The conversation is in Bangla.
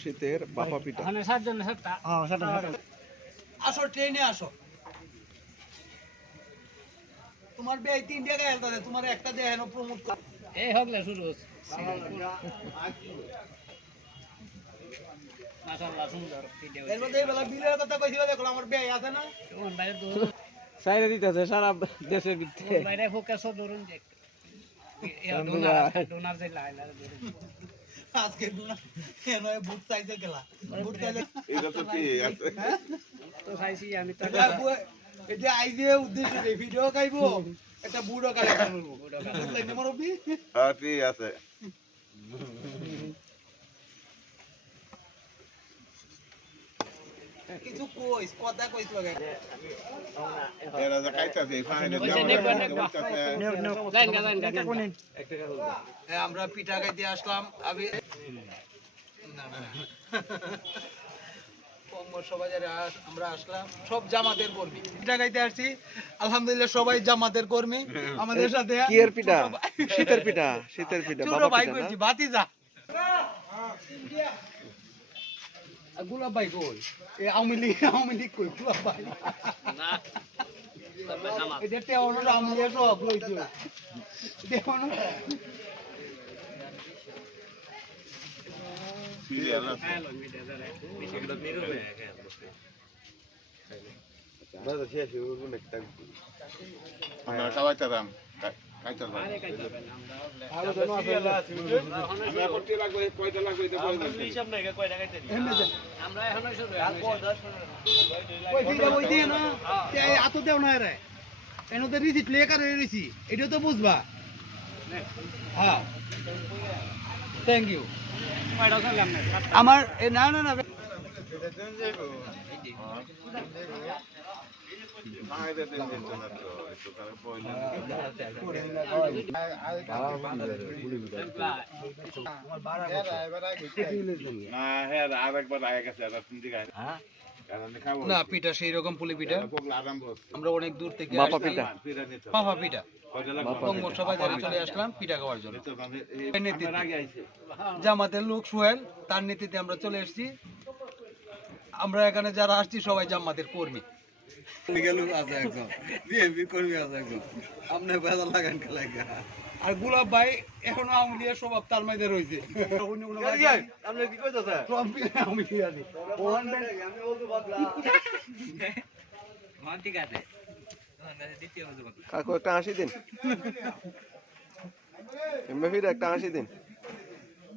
শীতের বাপা পিঠা। আসো ট্রেনে আসো। তোমার বেই 3 টাকা এলতা দে, তোমার একটা দে এনো প্রমোট কর। এই হগলা শুরু হচ্ছে। মাশাআল্লাহ সুন্দর ভিডিও। এর মধ্যে বেলা বিলের কথা কইছিবা দেখো আমার বেই আছে না? কোন বাইরে তো সাইরে দিতেছে সারা দেশের ভিতরে। বাইরে ফোকাস ধরুন যে ডোনার যে লাইলা ধরুন। আজকে দুনা এনো বুট চাইতে গেলা। বুট চাইতে এটা তো কি আছে? তো চাইছি আমি তো এটা আইজে উদ্দেশ্য রে ভিডিও খাইবো একটা বুড়ো কালে করব বুঝলেন না মুরব্বি হ্যাঁ ঠিক আছে। কিছু কইস কথা কইস লাগে এরা যা খাইতাছে ফাইনে আমরা পিঠা খাইতে আসলাম আমি আমরা আসলাম সব জামাতের কর্মী পিঠা খাইতে আসছি আলহামদুলিল্লাহ সবাই জামাতের কর্মী আমাদের সাথে কি এর পিঠা? শীতের পিঠা, শীতের পিঠা ছোট বাবা ভাই পিঠা কইছি না? ভাতিজা গুলাব ভাই কই এ আওয়ামী লীগ কই গুলাব ভাই না এটা তেওনো আওয়ামী লীগ সব কইছো তেওনো হ্যালো মিডিয়া ধরে এগুলো মিরু রে হ্যাঁ দাদা শেষ হইব একটা আমরা সবাই তারাম খাইতাম আরে কাইতাবেন আমরা আরো জানো আছে আমরা করতে লাগবে কয়টা লাগবে এটা বলবেন আমরা হিসাব নাই কয় টাকা দিই আমরা এখনো শুরু কই দিলা ওই দিয়ে না তে এত দেও না রে এনতে রিসিট লে করে রিসি এটা তো বুঝবা হ্যাঁ থ্যাংক ইউ কয়টা করলাম না আমার না না না না পিঠা সেই রকম পুলি পিঠা আমরা অনেক দূর থেকে বাপা পিঠা পাপা পিঠা সবাই চলে আসলাম পিঠা খাওয়ার জন্য জামাতের লোক সোহেল তার নেতৃত্বে আমরা চলে এসেছি আমরা এখানে যারা আসছি সবাই জামাতের কর্মী আর গুলাব ভাই এখনো আওয়ামী লীগের স্বভাব তার মধ্যে রয়েছে ঠিক আছে কাকু একটা 80 দিন এমবি একটা 80 দিন